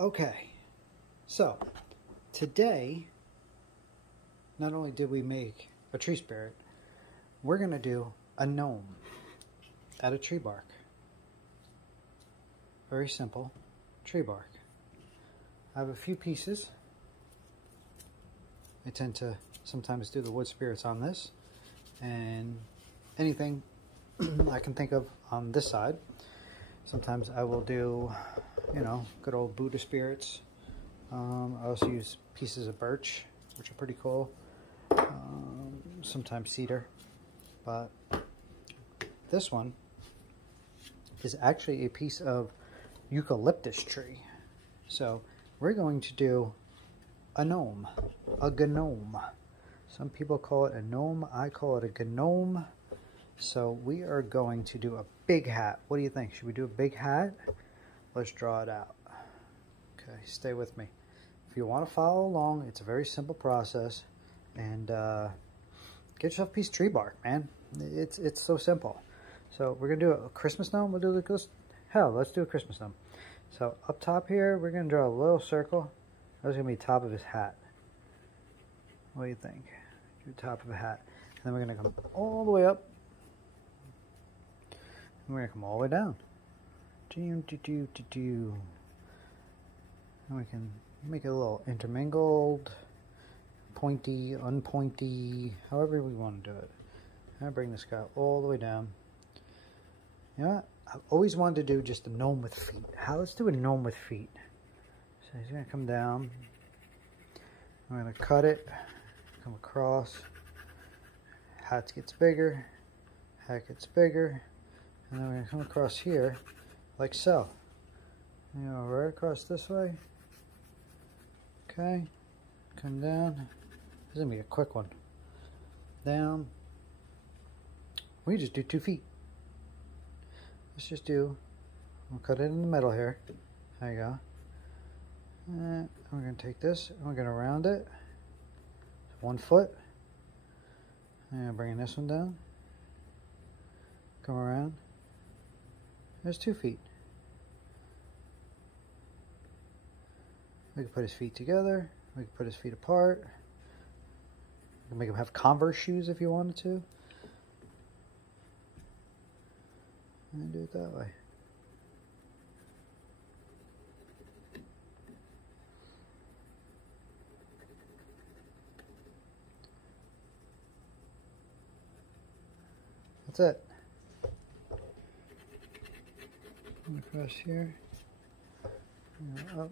Okay, so today, not only did we make a tree spirit, we're going to do a gnome out of tree bark. Very simple tree bark. I have a few pieces. I tend to sometimes do the wood spirits on this, and anything I can think of on this side. Sometimes I will do, you know, good old Buddha spirits. I also use pieces of birch, which are pretty cool. Sometimes cedar, but this one is actually a piece of eucalyptus tree. So we're going to do a gnome, a gnome. Some people call it a gnome. I call it a gnome. So we are going to do a big hat. What do you think? Should we do a big hat? Let's draw it out. Okay, stay with me. If you want to follow along, it's a very simple process. And get yourself a piece of tree bark, man. It's so simple. So we're going to do a Christmas gnome. We'll do the hell, let's do a Christmas gnome. So up top here, we're going to draw a little circle. That's going to be the top of his hat. What do you think? Do the top of a hat. And then we're going to come all the way up. And we're going to come all the way down. And we can make it a little intermingled, pointy, unpointy, however we want to do it. And bring this guy all the way down. You know what? I've always wanted to do just a gnome with feet. Let's do a gnome with feet. So he's going to come down. I'm going to cut it, come across. Hat gets bigger, hat ges bigger, and then we're going to come across here like so. You know, right across this way. Okay, come down. This is going to be a quick one. Down. We just do 2 feet. Let's just do, we'll cut it in the middle here. There you go. And we're going to take this and we're going to round it. 1 foot. And bringing this one down. Come around. There's 2 feet. We can put his feet together. We can put his feet apart. We can make him have Converse shoes if you wanted to. And do it that way. That's it. And across here. And up.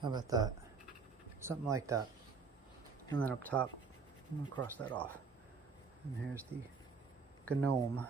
How about that? Something like that. And then up top, I'm going to cross that off. And here's the gnome,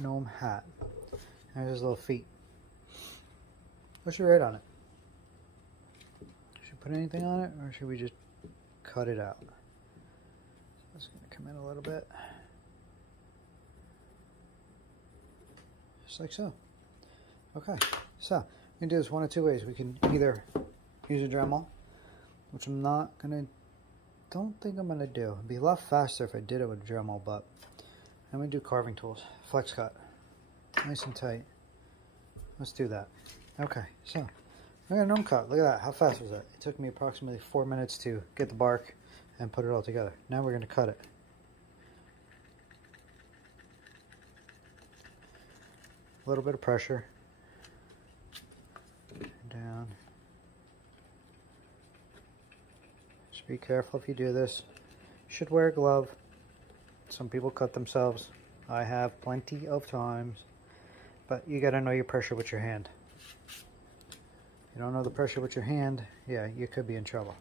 gnome hat. There's his little feet. What should we write on it? Should we put anything on it, or should we just cut it out? So it's going to come in a little bit. Just like so. Okay, so we can do this one of 2 ways. We can either use a Dremel, which I'm not gonna, don't think I'm gonna do. It'd be a lot faster if I did it with a Dremel, but I'm gonna do carving tools, flex cut, nice and tight. Let's do that. Okay, so we're gonna gnome cut. Look at that. How fast was that? It took me approximately 4 minutes to get the bark and put it all together. Now we're gonna cut it. A little bit of pressure. Down. Just be careful if you do this. You should wear a glove. Some people cut themselves. I have plenty of times. But you gotta know your pressure with your hand. If you don't know the pressure with your hand, yeah, you could be in trouble.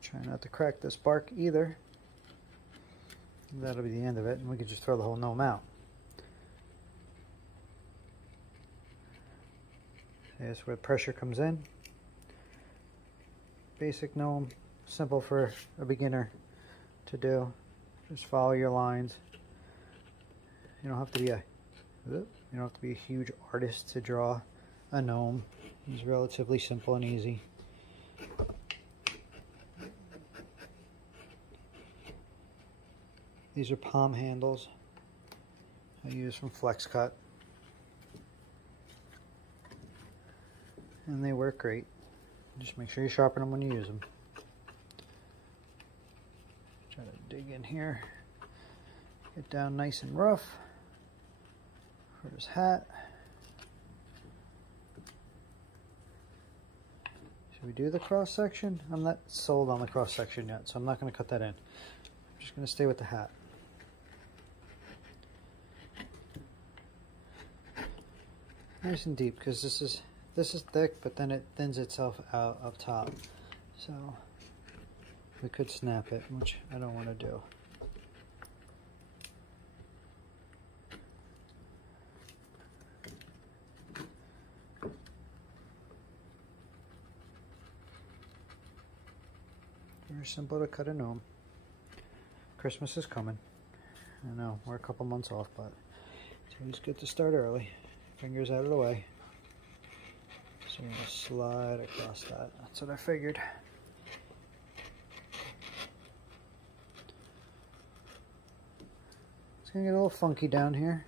Try not to crack this bark either. That'll be the end of it, and we can just throw the whole gnome out. That's where pressure comes in. basic gnome, simple for a beginner to do. Just follow your lines. You don't have to be a huge artist to draw a gnome. It's relatively simple and easy. These are palm handles I use from Flex Cut, and they work great. Just make sure you sharpen them when you use them. Try to dig in here, get down nice and rough for this hat. Should we do the cross section? I'm not sold on the cross section yet, so I'm not going to cut that in. I'm just going to stay with the hat. Nice and deep, because this is thick, but then it thins itself out up top. So we could snap it, which I don't want to do. Very simple to cut a gnome. Christmas is coming. I know, we're a couple months off, but it's always good to start early. Fingers out of the way. So I'm going to slide across that. That's what I figured. It's going to get a little funky down here.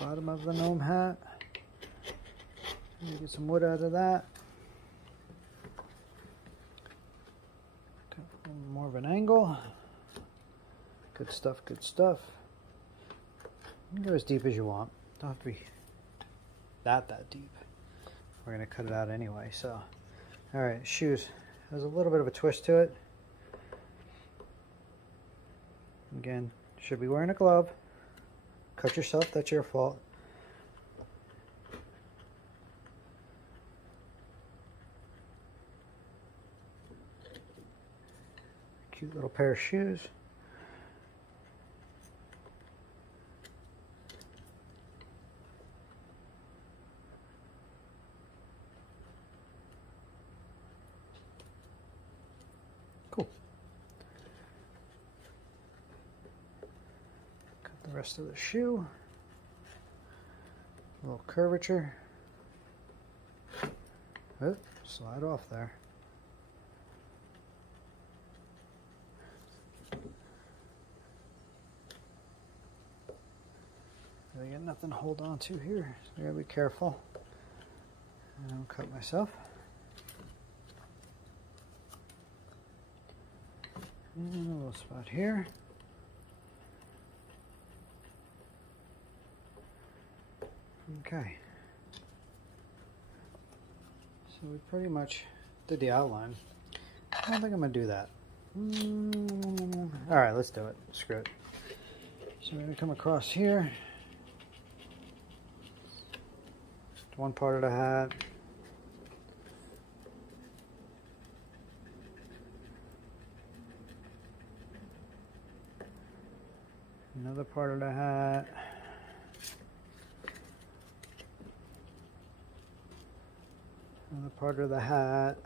Bottom of the gnome hat. Get some wood out of that. More of an angle. Good stuff, good stuff. You can go as deep as you want. Don't have to be that deep. We're going to cut it out anyway, so. Alright, shoes. There's a little bit of a twist to it. Again, should be wearing a glove. Cut yourself, that's your fault. Cute little pair of shoes. Cool. The rest of the shoe, a little curvature. Oh, slide off there. I got nothing to hold on to here, so I gotta be careful. I don't cut myself. And a little spot here. Okay, so we pretty much did the outline. I don't think I'm going to do that. Alright, let's do it. Screw it. So we're going to come across here. One part of the hat. Another part of the hat. Another part of the hat.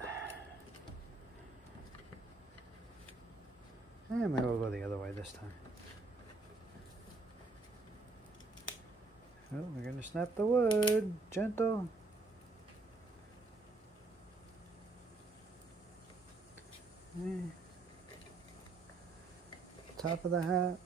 And maybe we'll go the other way this time. Oh, we're going to snap the wood. Gentle. Top of the hat.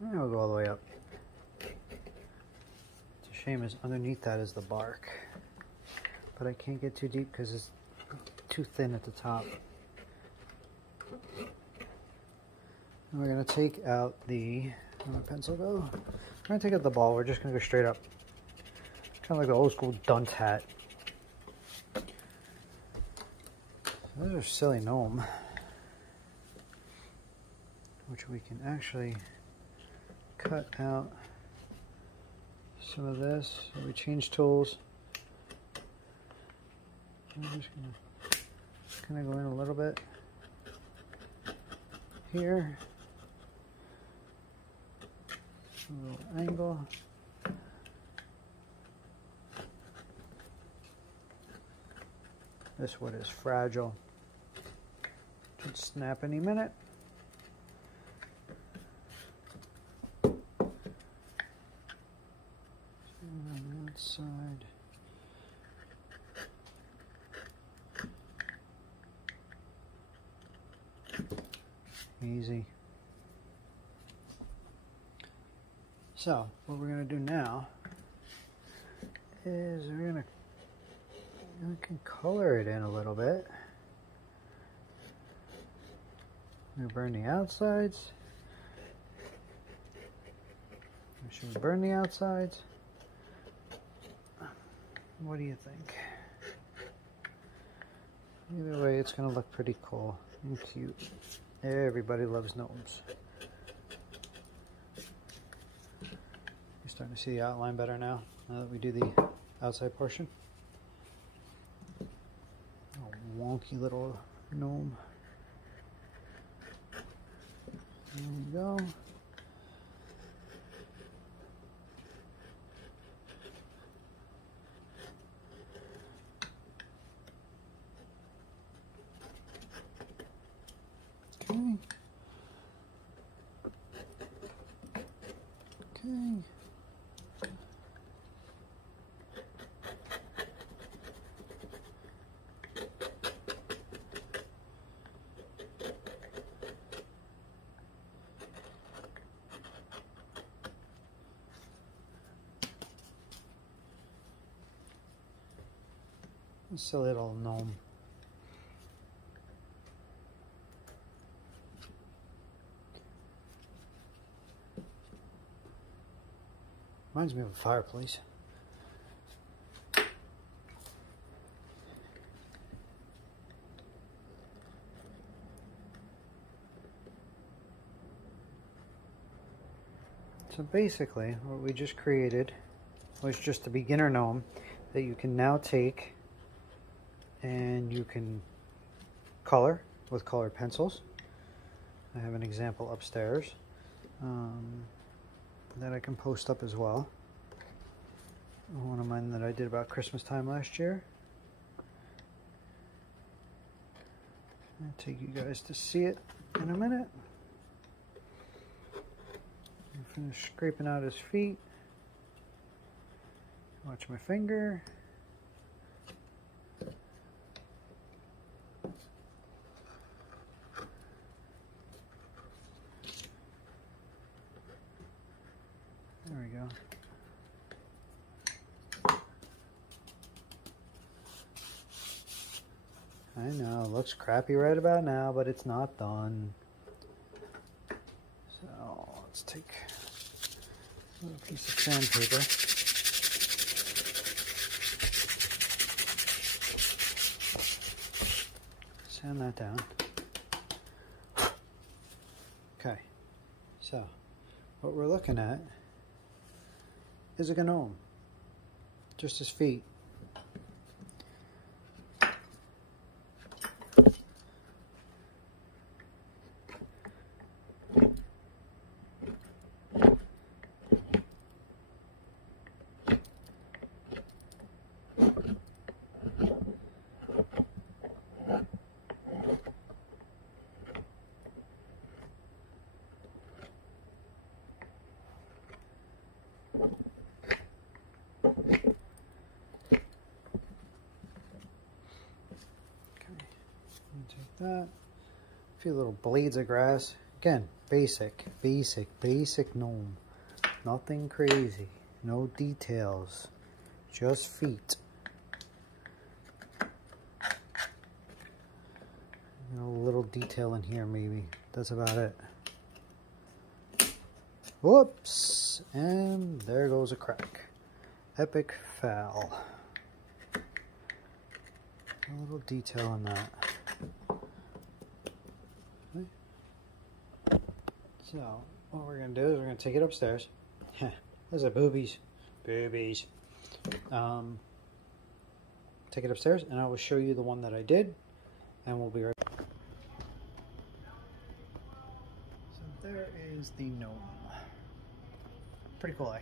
And we'll go all the way up. It's a shame is underneath that is the bark. But I can't get too deep because it's too thin at the top. And we're going to take out the, where'd my pencil go? We're going to take out the ball. We're just going to go straight up. Kind of like the old school dunce hat. Those are silly gnome, which we can actually cut out some of this. So we change tools. I'm just gonna go in a little bit here. A little angle. This wood is fragile. Should snap any minute. On that side. Easy. So, what we're going to do now is we can color it in a little bit. We burn the outsides. Should we burn the outsides? What do you think? Either way, it's going to look pretty cool and cute. Everybody loves gnomes. You're starting to see the outline better now that we do the outside portion. A wonky little gnome. There we go. Okay. Okay. It's a little gnome. Reminds me of a fireplace. So basically, what we just created was just a beginner gnome that you can now take and you can color with colored pencils. I have an example upstairs that I can post up as well. One of mine that I did about Christmas time last year. I'll take you guys to see it in a minute. I finished scraping out his feet. Watch my finger. There we go. I know, it looks crappy right about now, but it's not done. So let's take a little piece of sandpaper. Sand that down. Okay, so what we're looking at is a gnome, just his feet. Take that. A few little blades of grass. Again, basic gnome. Nothing crazy. No details. Just feet. A little detail in here maybe. That's about it. Whoops! And there goes a crack. Epic foul. A little detail in that. Okay. So, what we're going to do is we're going to take it upstairs. Those are boobies. Boobies. Take it upstairs and I will show you the one that I did. And we'll be right back. So there is the gnome. Pretty cool, eh?